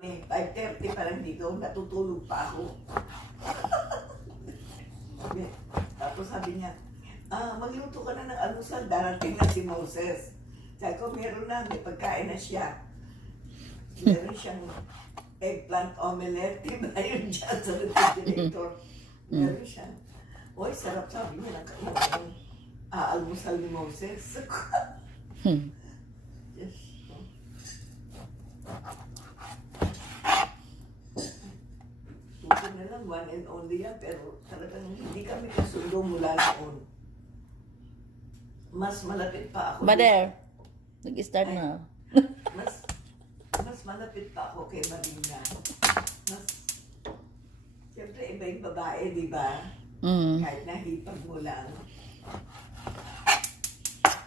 5:30 pa lang dito, natutulog pa ako. Tapos sabi niya, magluto ka na ng almusal, darating na si Moses. Sabi ko, meron na, may pagkain na siya. Meron siyang eggplant omelette, diba yun dyan sa refrigerator. Meron siya. Uy, sarap, sabi niya, nakailan almusal ni Moses. Yes. Tuto na lang, one and only yan, pero talagang hindi kami kasundo mula noon. Mas malapit pa ako. Bader, nag-start na. Mas malapit pa ako kay Marina. Siyempre, iba yung babae, di ba? Kahit nahipag mo lang.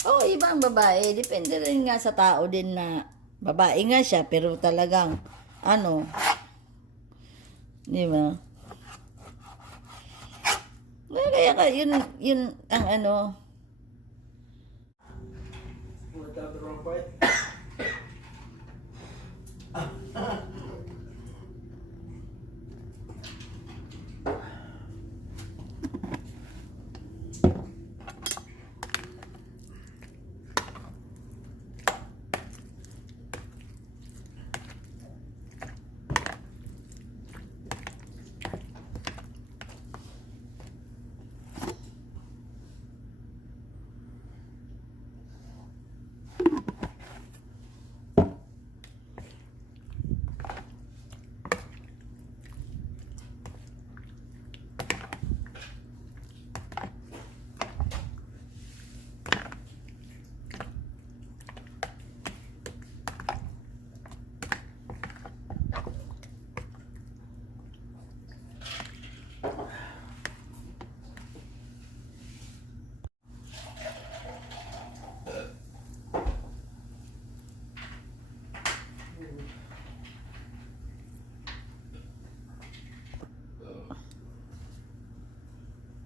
Oo, iba ang babae. Depende rin nga sa tao din na babae nga siya, pero talagang, di ba? Kaya yun ang Went down the wrong way.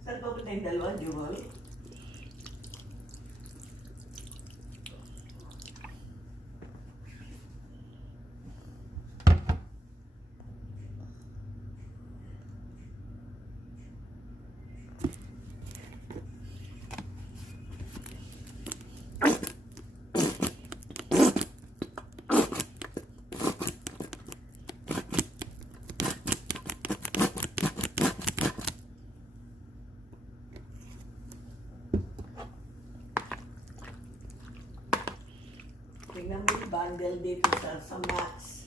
Saan pa ba tayong dalawa, Jewel? Tingnan mo yung bundle dito sa Max.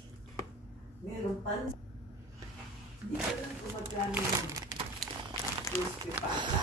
Meron pa. Hindi ko lang kung magkano yung crispy pata.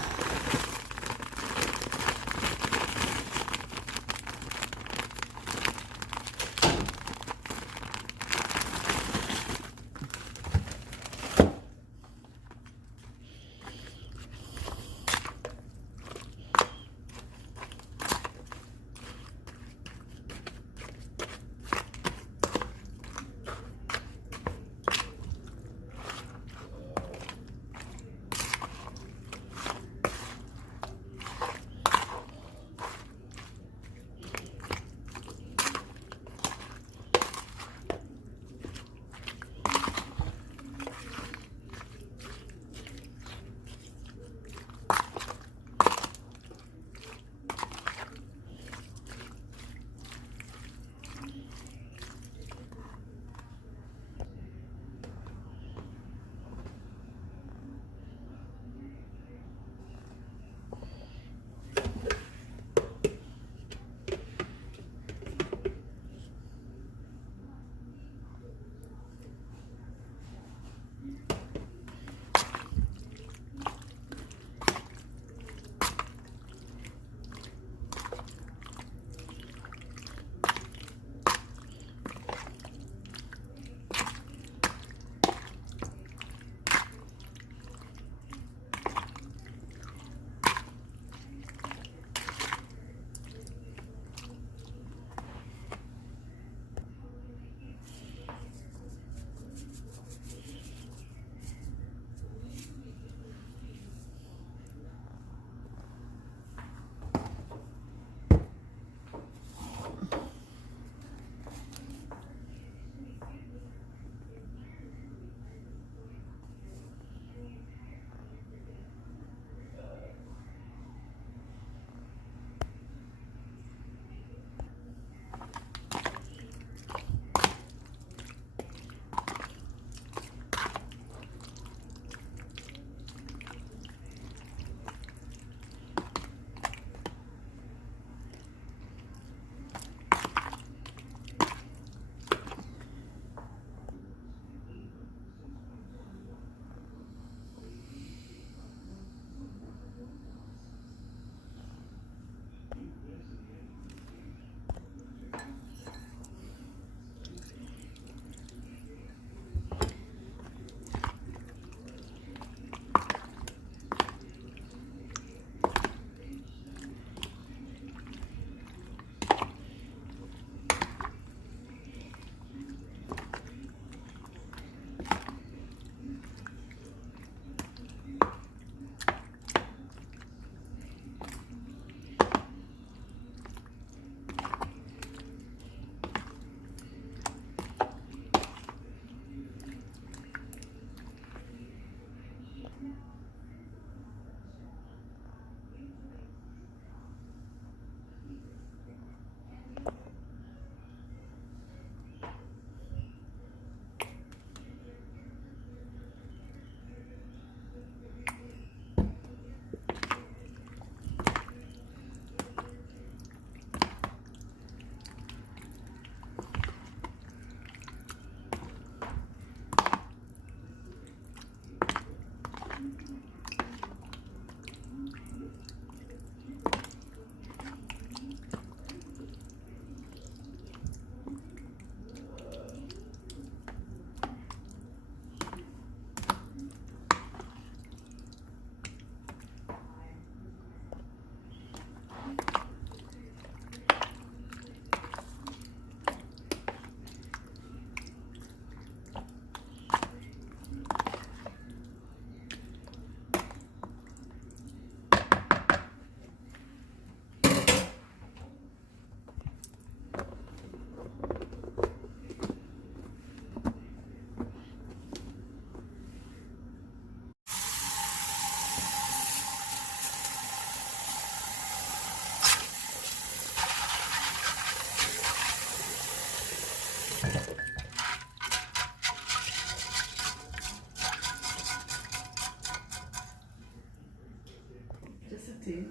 See?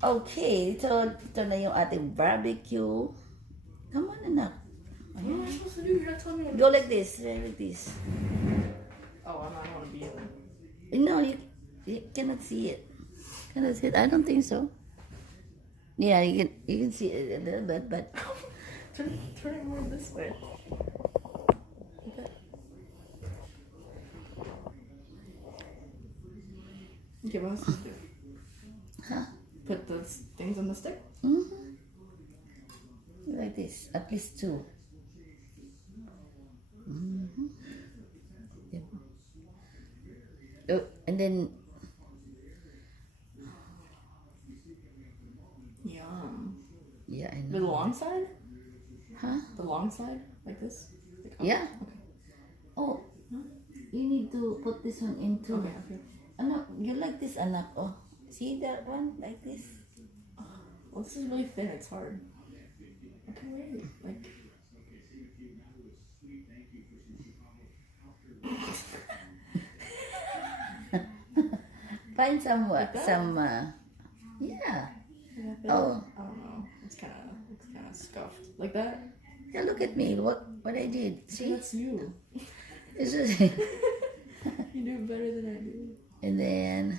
Okay, so ito na yung ating barbecue. Come on, anak. What am I supposed to do? You're not telling me what to Go like this, like this. Oh, I'm not going to be in. No, you cannot see it. Cannot see it? I don't think so. Yeah, you can see it a little bit, but Turn it more this way. Okay. Okay, what else do you do? huh? Put the things on the stick? Mm-hmm. Like this, at least two. Mm-hmm. Yep. Oh, and then Yum. yeah, I The know. long side? Huh? The long side? Like this? Like, oh, Yeah. Okay. Oh, you need to put this one into. Okay, okay. Anak, you like this, anak? Oh, see that one like this? Well, this is really thin. It's hard. Okay, wait. Like. Find some Like that? some. Yeah. Yeah, Oh. I don't know. It's kind of scuffed. Like that? Yeah, look at me. What I did? See, See? that's you. This is You do it better than I do. and then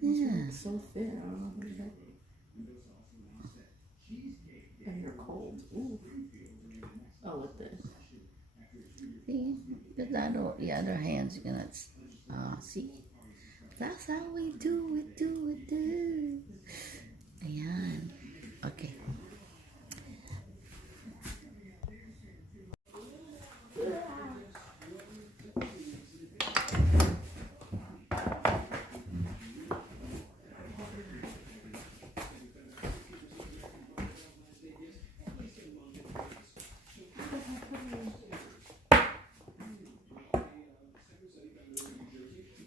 yeah. It's so thin. I don't know what the heck. And you're cold. Ooh. Oh, with this. See? But the other hands you cannot see. That's how we do it. Ayan. Okay.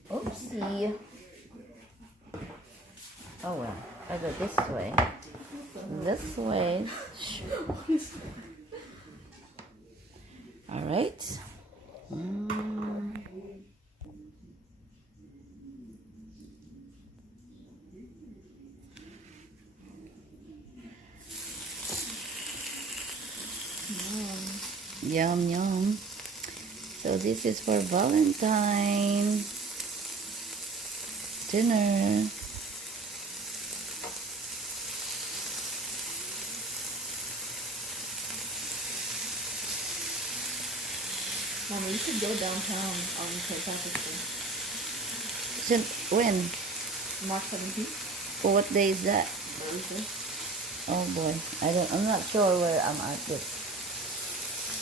Oopsie. Oh well, I go this way. This way. All right. Yum yum. So this is for Valentine dinner. Mama, you should go downtown on St. Patrick's Day. Since when? March 17th? For what day is that? Thursday. Oh boy, I'm not sure where I'm at with.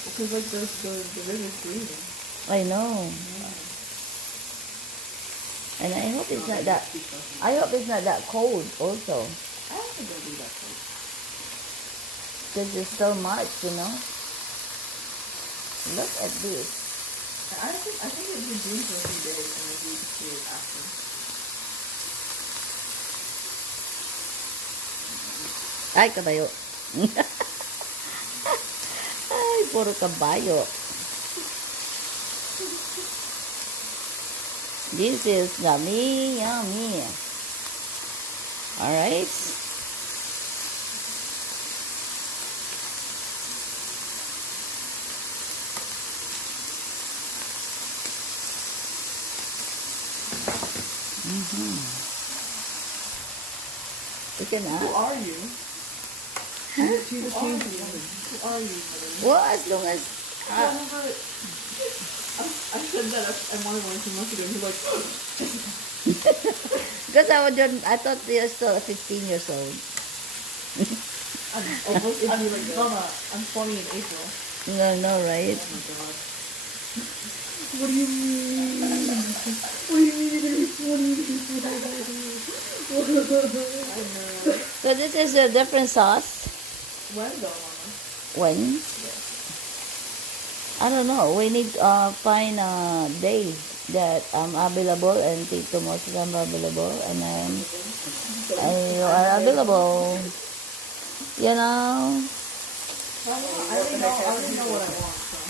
Because like the river's freezing. I know, and I hope it's not that. I hope it's not that cold also, I don't think it'll be that cold. because it's still March, you know. Look at this. I think it'll be June for a few days and maybe you can see it after. Ay, kabayo. Ay, puro kabayo. This is yummy. All right. We can Who add. are you? Huh? Who are you, mother? Well, as long as Whenever I said that I wanted one from months ago, and he's like, because I thought they were still 15 years old. I'm like, Mama, I'm 20 in April. No, right? Oh my god. What do you mean? What do you mean you're gonna be 20? I know. So this is a different sauce. When though, Mama? When? I don't know. We need find a day that I'm available and Tito Moses I'm available and you are available. You know? I already know what I want, so.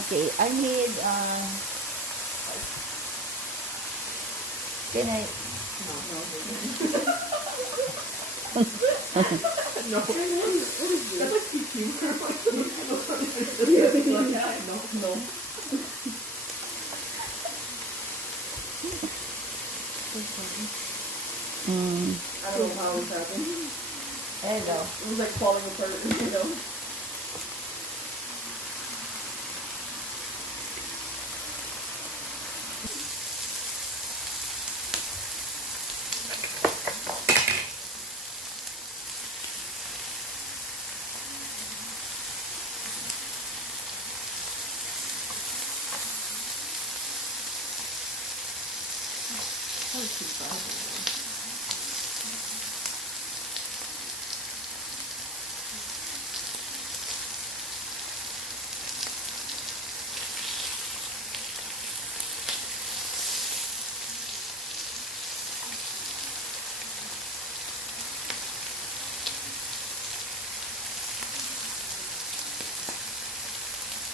Okay, I need Can I? No. What is this? That's like humor. No. I don't know how it happened. There you go. It was like falling apart, you know.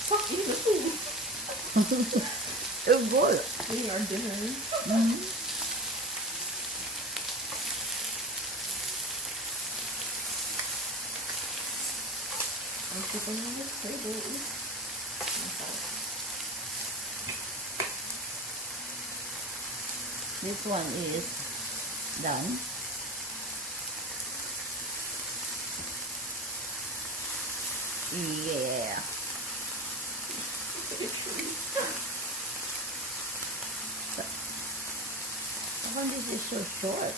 Fuck you, the food. It's good. Eating our dinner. I'm sitting on this table. This one is done. Yeah. How come this is so short?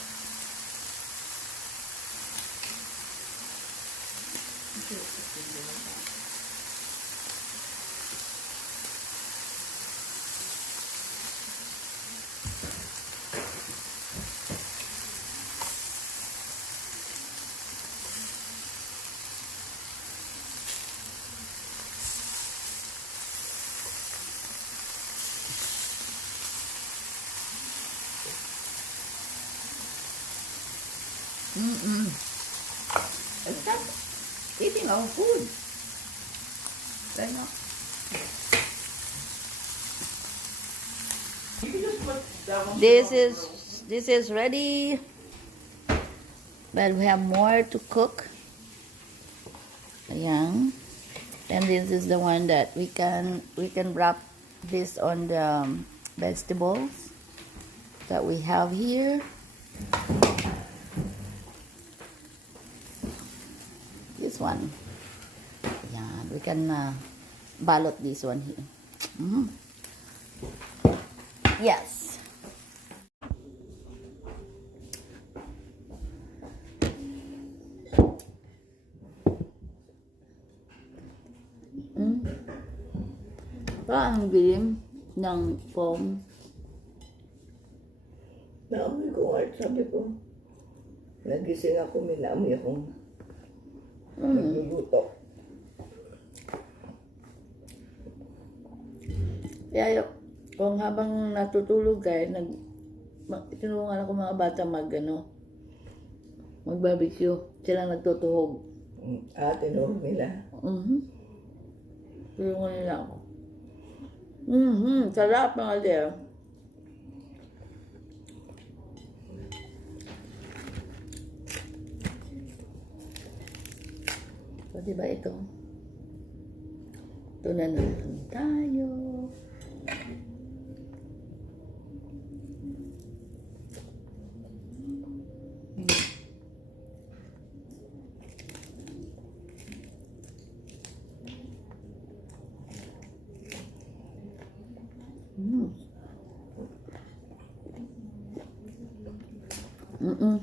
Stop eating our food. Right now. You can just put that one. This is ready. But we have more to cook. Ayan. And this is the one that we can wrap this on the vegetables that we have here. This one. Ayan. We can balot this one here. Yes. Parang bilim ng foam. Naamoy ko nga, sabi ko. Nagising ako, may naamoy akong nagluluto. Kaya kung habang natutulog kayo, tinulungan ako mga bata mag-barbecue. Sila nagtutuhog. Tinurog nila. Tulungan nila ako. Sarap mga dear. So, diba ito? Ito na naman tayo. Mm-mm.